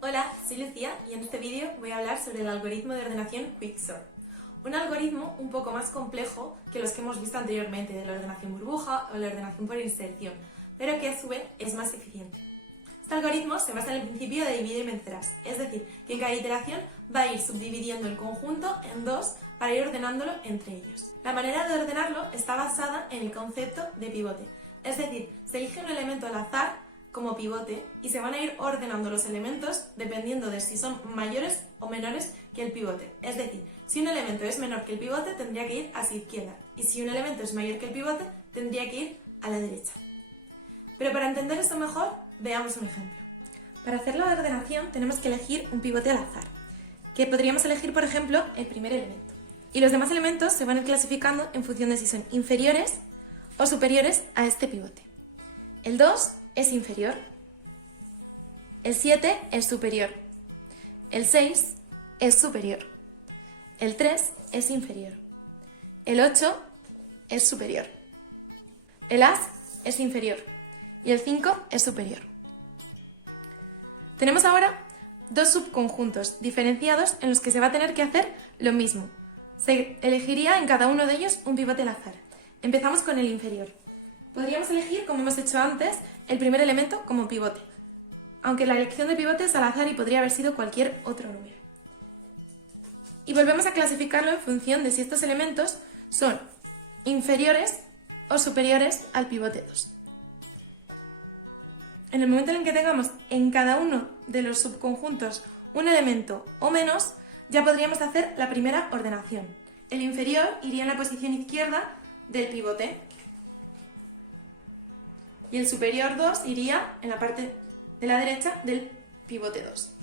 Hola, soy Lucía y en este vídeo voy a hablar sobre el algoritmo de ordenación Quicksort. Un algoritmo un poco más complejo que los que hemos visto anteriormente de la ordenación burbuja o la ordenación por inserción, pero que a su vez es más eficiente. Este algoritmo se basa en el principio de divide y vencerás, es decir, que en cada iteración va a ir subdividiendo el conjunto en dos para ir ordenándolo entre ellos. La manera de ordenarlo está basada en el concepto de pivote, es decir, se elige un elemento al azar como pivote y se van a ir ordenando los elementos dependiendo de si son mayores o menores que el pivote. Es decir, si un elemento es menor que el pivote tendría que ir a su izquierda y si un elemento es mayor que el pivote tendría que ir a la derecha. Pero para entender esto mejor, veamos un ejemplo. Para hacer la ordenación tenemos que elegir un pivote al azar, que podríamos elegir, por ejemplo, el primer elemento. Y los demás elementos se van a ir clasificando en función de si son inferiores o superiores a este pivote. El 2 es inferior, el 7 es superior, el 6 es superior, el 3 es inferior, el 8 es superior, el as es inferior y el 5 es superior. Tenemos ahora dos subconjuntos diferenciados en los que se va a tener que hacer lo mismo. Se elegiría en cada uno de ellos un pivote al azar. Empezamos con el inferior. Podríamos elegir, como hemos hecho antes, el primer elemento como pivote, aunque la elección de pivote es al azar y podría haber sido cualquier otro número. Y volvemos a clasificarlo en función de si estos elementos son inferiores o superiores al pivote 2. En el momento en el que tengamos en cada uno de los subconjuntos un elemento o menos, ya podríamos hacer la primera ordenación. El inferior iría en la posición izquierda del pivote y el superior 2 iría en la parte de la derecha del pivote 2.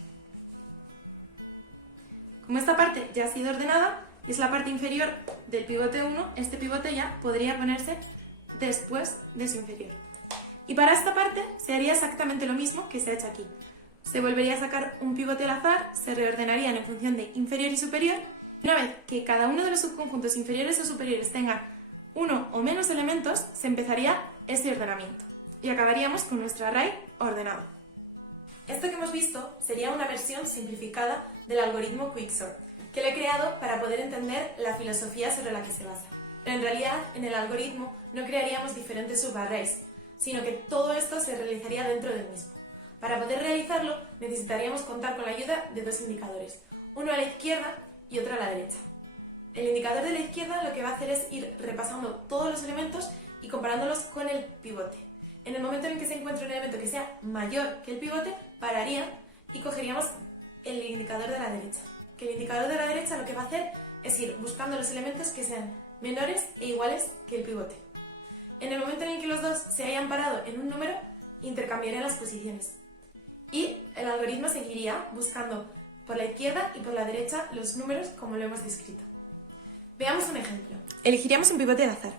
Como esta parte ya ha sido ordenada y es la parte inferior del pivote 1, este pivote ya podría ponerse después de su inferior. Y para esta parte se haría exactamente lo mismo que se ha hecho aquí. Se volvería a sacar un pivote al azar, se reordenarían en función de inferior y superior, y una vez que cada uno de los subconjuntos inferiores o superiores tenga uno o menos elementos, se empezaría ese ordenamiento y acabaríamos con nuestro array ordenado. Esto que hemos visto sería una versión simplificada del algoritmo Quicksort, que lo he creado para poder entender la filosofía sobre la que se basa. Pero en realidad, en el algoritmo no crearíamos diferentes subarrays, sino que todo esto se realizaría dentro del mismo. Para poder realizarlo, necesitaríamos contar con la ayuda de dos indicadores, uno a la izquierda y otro a la derecha. El indicador de la izquierda lo que va a hacer es ir repasando todos los elementos y comparándolos con el pivote. En el momento en el que se encuentre un elemento que sea mayor que el pivote, pararía y cogeríamos el indicador de la derecha. Que el indicador de la derecha lo que va a hacer es ir buscando los elementos que sean menores e iguales que el pivote. En el momento en el que los dos se hayan parado en un número, intercambiarían las posiciones. Y el algoritmo seguiría buscando por la izquierda y por la derecha los números como lo hemos descrito. Veamos un ejemplo. Elegiríamos un pivote al azar.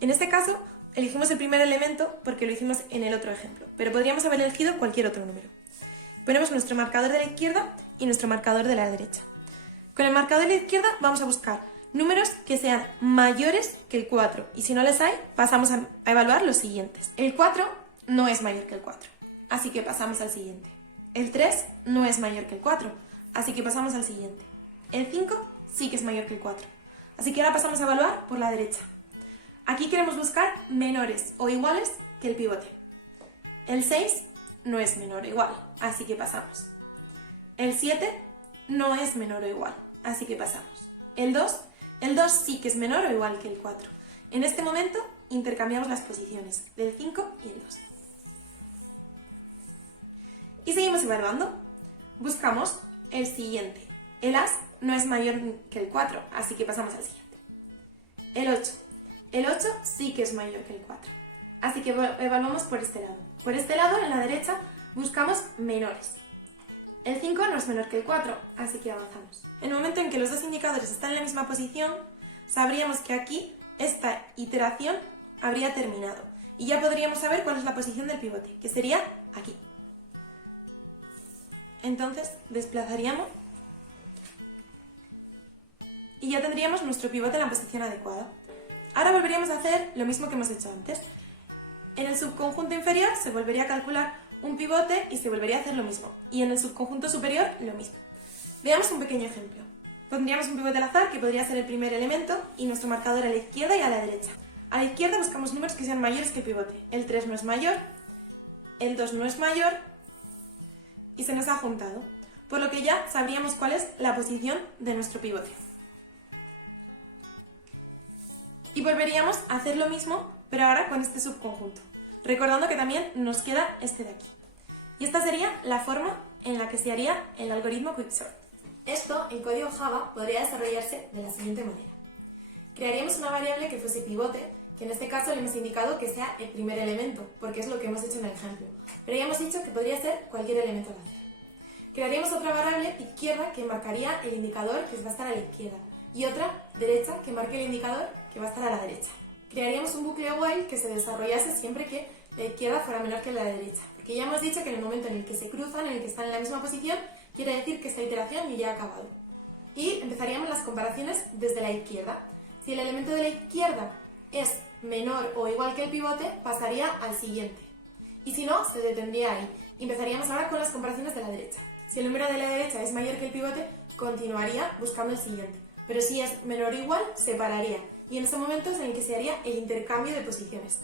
En este caso, elegimos el primer elemento porque lo hicimos en el otro ejemplo, pero podríamos haber elegido cualquier otro número. Ponemos nuestro marcador de la izquierda y nuestro marcador de la derecha. Con el marcador de la izquierda vamos a buscar números que sean mayores que el 4 y si no les hay, pasamos a evaluar los siguientes. El 4 no es mayor que el 4, así que pasamos al siguiente. El 3 no es mayor que el 4, así que pasamos al siguiente. El 5 sí que es mayor que el 4, así que ahora pasamos a evaluar por la derecha. Aquí queremos buscar menores o iguales que el pivote. El 6 no es menor o igual, así que pasamos. El 7 no es menor o igual, así que pasamos. El 2 sí que es menor o igual que el 4. En este momento intercambiamos las posiciones del 5 y el 2. Y seguimos evaluando. Buscamos el siguiente. El as no es mayor que el 4, así que pasamos al siguiente. El 8. El 8 sí que es mayor que el 4, así que evaluamos por este lado. Por este lado, en la derecha, buscamos menores. El 5 no es menor que el 4, así que avanzamos. En el momento en que los dos indicadores están en la misma posición, sabríamos que aquí esta iteración habría terminado y ya podríamos saber cuál es la posición del pivote, que sería aquí. Entonces, desplazaríamos y ya tendríamos nuestro pivote en la posición adecuada. Ahora volveríamos a hacer lo mismo que hemos hecho antes. En el subconjunto inferior se volvería a calcular un pivote y se volvería a hacer lo mismo. Y en el subconjunto superior, lo mismo. Veamos un pequeño ejemplo. Pondríamos un pivote al azar, que podría ser el primer elemento, y nuestro marcador a la izquierda y a la derecha. A la izquierda buscamos números que sean mayores que el pivote. El 3 no es mayor, el 2 no es mayor, y se nos ha juntado. Por lo que ya sabríamos cuál es la posición de nuestro pivote. Y volveríamos a hacer lo mismo, pero ahora con este subconjunto. Recordando que también nos queda este de aquí. Y esta sería la forma en la que se haría el algoritmo Quicksort. Esto, en código Java, podría desarrollarse de la siguiente manera. Crearíamos una variable que fuese pivote, que en este caso le hemos indicado que sea el primer elemento, porque es lo que hemos hecho en el ejemplo. Pero ya hemos dicho que podría ser cualquier elemento al azar. Crearíamos otra variable izquierda que marcaría el indicador que va a estar a la izquierda y otra derecha que marque el indicador que va a estar a la derecha. Crearíamos un bucle while que se desarrollase siempre que la izquierda fuera menor que la derecha, porque ya hemos dicho que en el momento en el que se cruzan, en el que están en la misma posición, quiere decir que esta iteración ya ha acabado. Y empezaríamos las comparaciones desde la izquierda. Si el elemento de la izquierda es menor o igual que el pivote, pasaría al siguiente. Y si no, se detendría ahí. Y empezaríamos ahora con las comparaciones de la derecha. Si el número de la derecha es mayor que el pivote, continuaría buscando el siguiente. Pero si es menor o igual, se pararía. Y en ese momento es en el que se haría el intercambio de posiciones.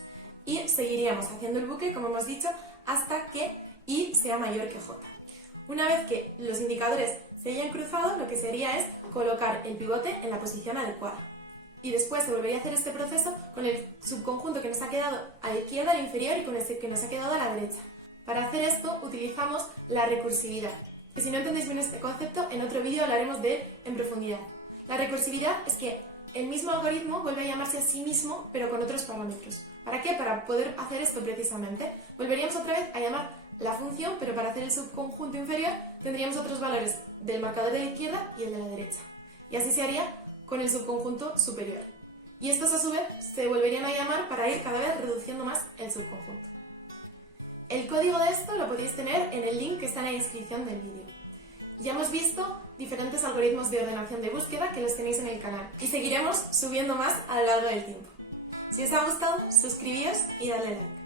Y seguiríamos haciendo el bucle, como hemos dicho, hasta que I sea mayor que J. Una vez que los indicadores se hayan cruzado, lo que sería es colocar el pivote en la posición adecuada. Y después se volvería a hacer este proceso con el subconjunto que nos ha quedado a la izquierda, al inferior, y con el que nos ha quedado a la derecha. Para hacer esto utilizamos la recursividad. Y si no entendéis bien este concepto, en otro vídeo hablaremos de él en profundidad. La recursividad es que el mismo algoritmo vuelve a llamarse a sí mismo, pero con otros parámetros. ¿Para qué? Para poder hacer esto precisamente. Volveríamos otra vez a llamar la función, pero para hacer el subconjunto inferior tendríamos otros valores del marcador de la izquierda y el de la derecha. Y así se haría con el subconjunto superior. Y estos a su vez se volverían a llamar para ir cada vez reduciendo más el subconjunto. El código de esto lo podéis tener en el link que está en la descripción del vídeo. Ya hemos visto diferentes algoritmos de ordenación de búsqueda que los tenéis en el canal y seguiremos subiendo más a lo largo del tiempo. Si os ha gustado, suscribíos y dadle like.